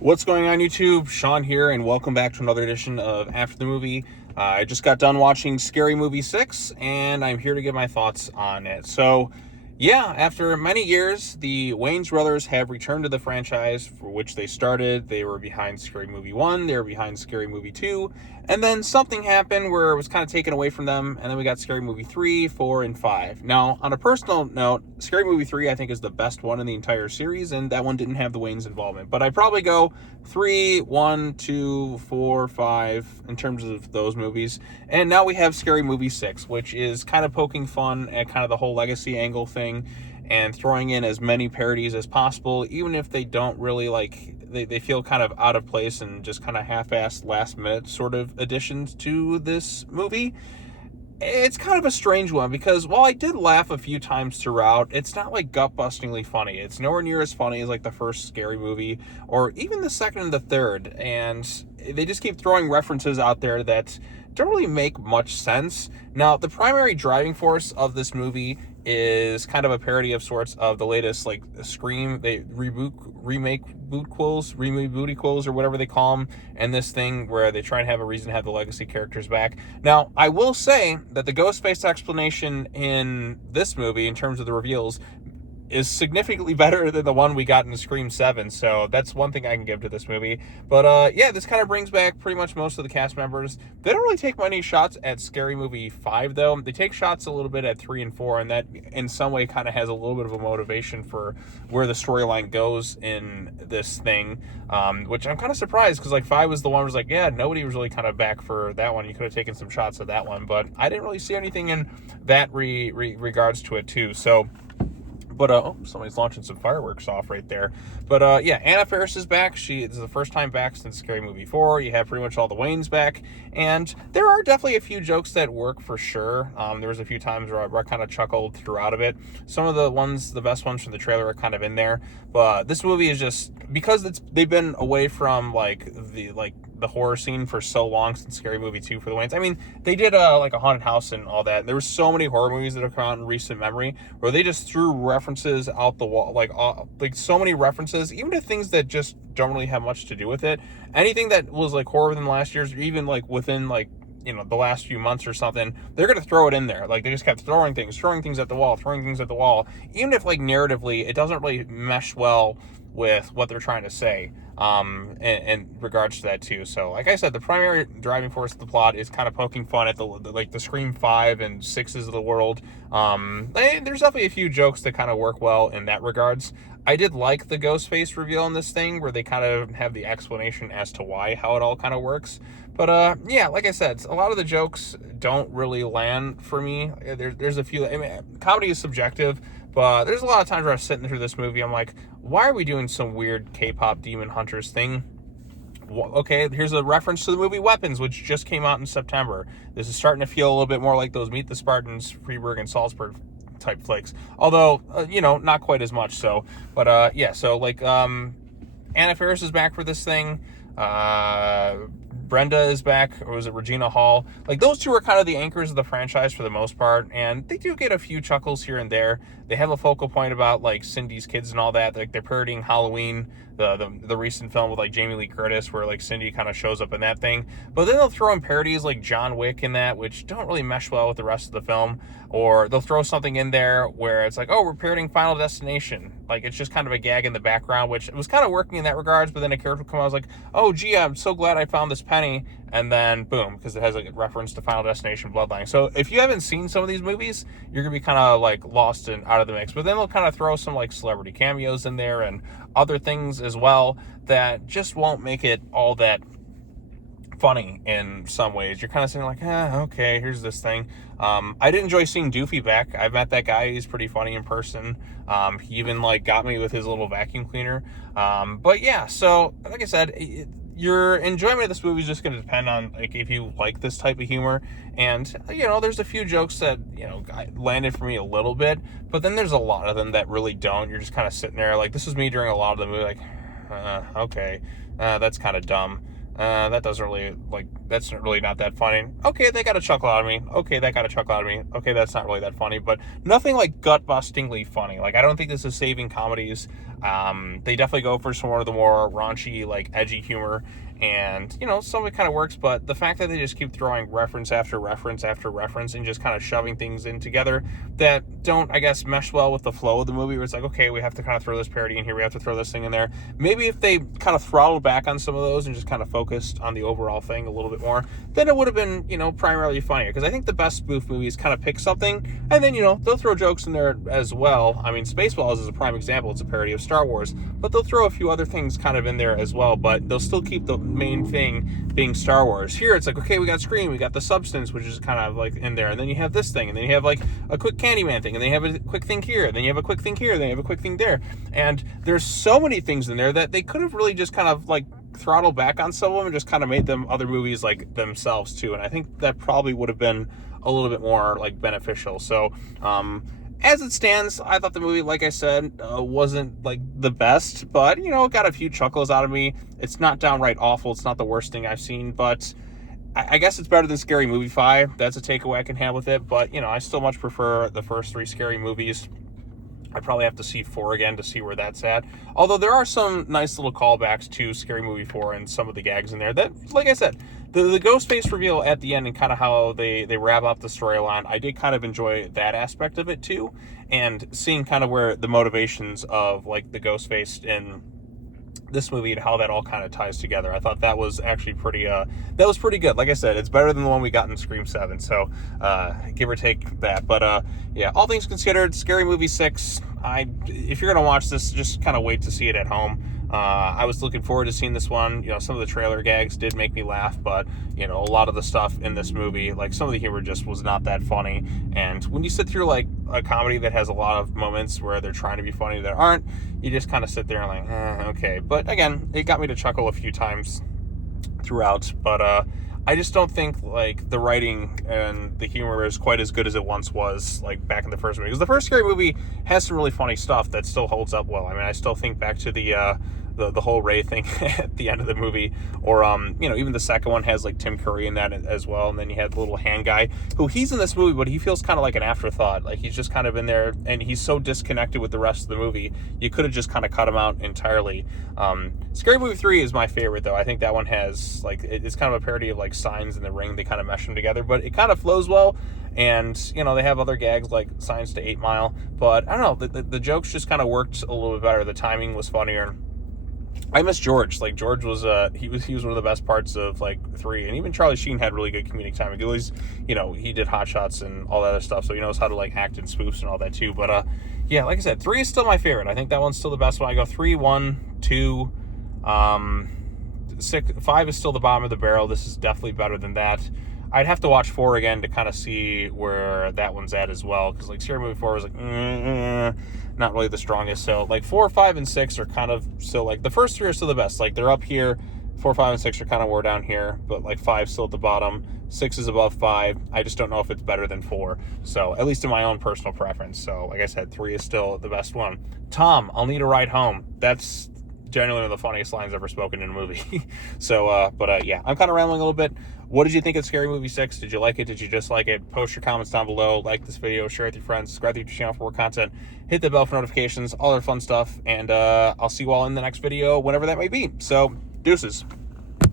What's going on, YouTube? Sean here, and welcome back to another edition of After the Movie. I just got done watching Scary Movie 6, and I'm here to give my thoughts on it. So, yeah, after many years, the Wayans brothers have returned to the franchise for which they started. They were behind Scary Movie 1, they were behind Scary Movie 2, and then something happened where it was kind of taken away from them, and then we got Scary Movie 3, 4, and 5. Now, on a personal note, Scary Movie 3 I think is the best one in the entire series, and that one didn't have the Wayans involvement. But I'd probably go 3, 1, 2, 4, 5 in terms of those movies. And now we have Scary Movie 6, which is kind of poking fun at kind of the whole legacy angle thing and throwing in as many parodies as possible, even if they don't really they feel kind of out of place and just kind of half-assed last minute sort of additions to this movie. It's kind of a strange one because while I did laugh a few times throughout, it's not like gut-bustingly funny. It's nowhere near as funny as like the first Scary Movie or even the second and the third. And they just keep throwing references out there that don't really make much sense. Now, the primary driving force of this movie is kind of a parody of sorts of the latest like Scream. They remake booty quills or whatever they call them, and this thing where they try and have a reason to have the legacy characters back. Now, I will say that the Ghostface explanation in this movie, in terms of the reveals, is significantly better than the one we got in Scream 7, so that's one thing I can give to this movie. But yeah, this kind of brings back pretty much most of the cast members. They don't really take many shots at Scary Movie 5, though. They take shots a little bit at 3 and 4, and that in some way kind of has a little bit of a motivation for where the storyline goes in this thing, which I'm kind of surprised, because like 5 was the one where was like, yeah, nobody was really kind of back for that one. You could have taken some shots at that one, but I didn't really see anything in that regards to it, too. So, but, oh, somebody's launching some fireworks off right there. But, yeah, Anna Faris is back. This is the first time back since Scary Movie 4. You have pretty much all the Wayans back. And there are definitely a few jokes that work for sure. There was a few times where I kind of chuckled throughout of it. Some of the best ones from the trailer are kind of in there. But this movie is just, because they've been away from, the horror scene for so long since Scary Movie 2 for the Wayans. I mean, they did a haunted house and all that. There were so many horror movies that have come out in recent memory where they just threw references out the wall, like so many references, even to things that just don't really have much to do with it. Anything that was like horror within the last years, or even like within the last few months or something, they're going to throw it in there. Like, they just kept throwing things at the wall, even if like narratively it doesn't really mesh well with what they're trying to say in regards to that too. So like I said, the primary driving force of the plot is kind of poking fun at the Scream 5 and 6s of the world. There's definitely a few jokes that kind of work well in that regards. I did like the Ghostface reveal in this thing where they kind of have the explanation as to how it all kind of works. But yeah, like I said, a lot of the jokes don't really land for me. There's a few. I mean, comedy is subjective, but there's a lot of times where I'm sitting through this movie, I'm like, why are we doing some weird K-pop Demon Hunters thing? Okay, here's a reference to the movie Weapons, which just came out in September. This is starting to feel a little bit more like those Meet the Spartans, Freeburg and Salzburg type flicks. Although, not quite as much so. But yeah, so Anna Faris is back for this thing. Brenda is back, or was it Regina Hall? Like, those two are kind of the anchors of the franchise for the most part, and they do get a few chuckles here and there. They have a focal point about like Cindy's kids and all that. Like, they're parodying Halloween, the recent film with like Jamie Lee Curtis, where like Cindy kind of shows up in that thing. But then they'll throw in parodies like John Wick in that, which don't really mesh well with the rest of the film. Or they'll throw something in there where it's like, oh, we're parodying Final Destination. Like, it's just kind of a gag in the background, which was kind of working in that regards. But then a character will come out, I was like, oh, gee, I'm so glad I found this penny. And then boom, because it has like a reference to Final Destination Bloodline. So if you haven't seen some of these movies, you're gonna be kind of like lost and out of the mix. But then they'll kind of throw some like celebrity cameos in there and other things as well that just won't make it all that funny in some ways. You're kind of saying like, okay, here's this thing. I did enjoy seeing Doofy back. I've met that guy. He's pretty funny in person. He even like got me with his little vacuum cleaner. But yeah, so like I said, your enjoyment of this movie is just going to depend on like if you like this type of humor. And there's a few jokes that landed for me a little bit, but then there's a lot of them that really don't. You're just kind of sitting there like, this was me during a lot of the movie, like, okay, that's kind of dumb. That's really not that funny. Okay, they got a chuckle out of me. Okay, that got a chuckle out of me. Okay, that's not really that funny, but nothing like gut-bustingly funny. Like, I don't think this is saving comedies. They definitely go for some of the more raunchy, like edgy humor, and you know, some of it kind of works, but the fact that they just keep throwing reference after reference after reference and just kind of shoving things in together that don't, I guess, mesh well with the flow of the movie, where it's like, okay, we have to kind of throw this parody in here, we have to throw this thing in there. Maybe if they kind of throttled back on some of those and just kind of focused on the overall thing a little bit more, then it would have been, you know, primarily funnier. Because I think the best spoof movies kind of pick something and then, you know, they'll throw jokes in there as well. I mean, Spaceballs is a prime example. It's a parody of Star Wars, but they'll throw a few other things kind of in there as well, but they'll still keep the main thing being Star Wars. Here it's like, okay, we got Scream, we got The Substance, which is kind of like in there, and then you have this thing, and then you have like a quick Candyman thing, and then you have a quick thing here, and then you have a quick thing here, then you have a quick thing there, and there's so many things in there that they could have really just kind of like throttled back on some of them and just kind of made them other movies like themselves too, and I think that probably would have been a little bit more like beneficial. So as it stands, I thought the movie, like I said, wasn't like the best, but you know, it got a few chuckles out of me. It's not downright awful. It's not the worst thing I've seen, but I guess it's better than Scary Movie 5. That's a takeaway I can have with it, but you know, I still much prefer the first 3 Scary movies. I probably have to see 4 again to see where that's at. Although there are some nice little callbacks to Scary Movie 4 and some of the gags in there that, like I said, the ghost face reveal at the end and kind of how they wrap up the storyline, I did kind of enjoy that aspect of it too. And seeing kind of where the motivations of like the ghost face in this movie and how that all kind of ties together, I thought that was actually pretty good. Like I said, it's better than the one we got in Scream 7, so give or take that. But yeah, all things considered, Scary Movie 6, if you're gonna watch this, just kind of wait to see it at home. I was looking forward to seeing this one. You know, some of the trailer gags did make me laugh, but you know, a lot of the stuff in this movie, like some of the humor just was not that funny. And when you sit through like a comedy that has a lot of moments where they're trying to be funny that aren't, you just kind of sit there and like, okay. But again, it got me to chuckle a few times throughout. But I just don't think like the writing and the humor is quite as good as it once was, like back in the first movie. Because the first Scary Movie has some really funny stuff that still holds up well. I mean, I still think back to the whole Ray thing at the end of the movie, or you know, even the second one has like Tim Curry in that as well, and then you had the little hand guy who he's in this movie, but he feels kind of like an afterthought. Like he's just kind of in there, and he's so disconnected with the rest of the movie. You could have just kind of cut him out entirely. Scary Movie 3 is my favorite though. I think that one has like, it's kind of a parody of like Signs in the Ring. They kind of mesh them together, but it kind of flows well. And you know, they have other gags like Signs to 8 Mile, but I don't know, the jokes just kind of worked a little bit better. The timing was funnier. I miss George. Like George was he was one of the best parts of like 3, and even Charlie Sheen had really good comedic timing. At least, you know, he did Hot Shots and all that other stuff, so he knows how to like act in spoofs and all that too. But yeah, like I said, 3 is still my favorite. I think that one's still the best one. I go 3, 1, 2, 6, 5 is still the bottom of the barrel. This is definitely better than that. I'd have to watch 4 again to kind of see where that one's at as well, because like Scary Movie 4 was like not really the strongest. So like 4, 5, and 6 are kind of still like, the first 3 are still the best. Like they're up here. 4, 5, and 6 are kind of more down here, but like 5 still at the bottom. 6 is above 5. I just don't know if it's better than 4. So at least in my own personal preference. So like I said, 3 is still the best one. Tom, I'll need a ride home. That's genuinely one of the funniest lines ever spoken in a movie. So, but yeah, I'm kind of rambling a little bit. What did you think of Scary Movie 6? Did you like it? Did you dislike it? Post your comments down below. Like this video, share it with your friends, subscribe to your channel for more content, hit the bell for notifications, all their fun stuff, and I'll see you all in the next video, whenever that may be. So, deuces.